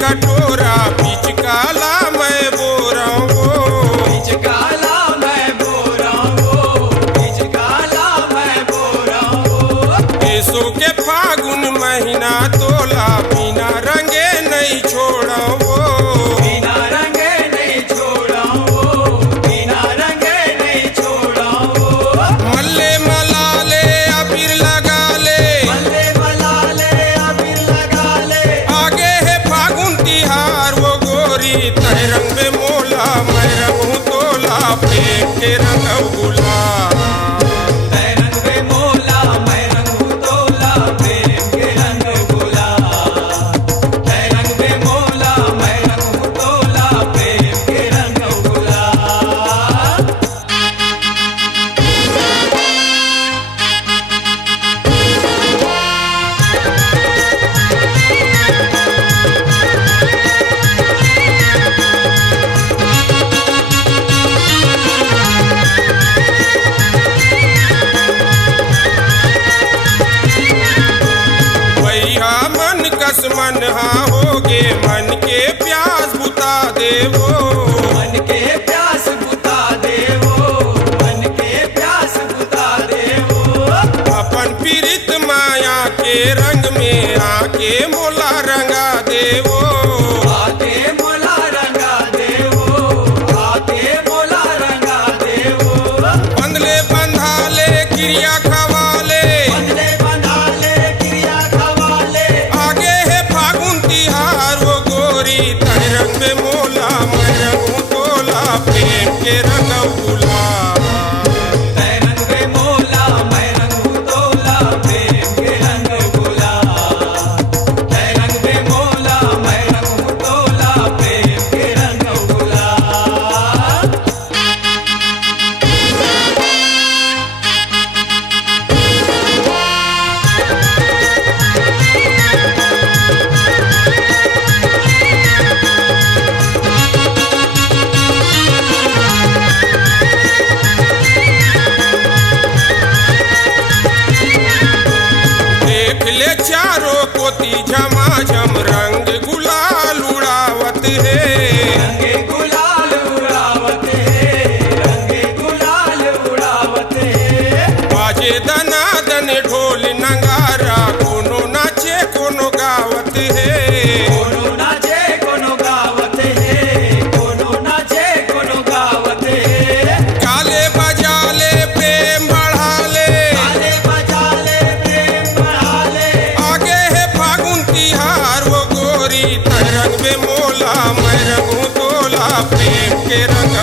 कटोरा बीच काला मैं बोरा बीच काला मैं बोरा बीच काला मैं बोरा केसों के फागुन महीना तोला बिना रंगे नहीं छोड़ा बिना रंगे नहीं छोड़ा बिना रंगे नहीं छोड़ा मल्ले मलाले अबीर लगा ले मल्ले मलाले अबीर लगा ले आगे है फागुन तिहार वो गोरी तय रंग में मोला मैं रंगू तोला फेंक के रंग गुलाल तय रंग में मोला मैं रंगू तोला प्रेम के रंग गुलाल तय रंग में मोला मैं रंगू तोला प्रेम के रंग गुलाल भैया मन कस मन हाँ होगे मन के प्यास बुता देवो मन के प्यास बुता देवो मन के प्यास बुता देवो अपन पीड़ित माया के रंग में आके मोला रंगा देवो आके मोला रंगा देवो आके मोला रंगा देवो बंधले बंधाले क्रिया खवाले बंधले बंधाले क्रिया खवाले आगे है फागुन तिहार वो गोरी तय रंग में मोला मैं रंगू तोला प्रेम के रंग गुलाल तय रंग में मोला मैं रंगू तोला प्रेम के रंग गुलाल तय रंग में मोला मैं रंगू तोला प्रेम के रंग गुलाल मोला मैं रंगू तोला प्रेम के रंग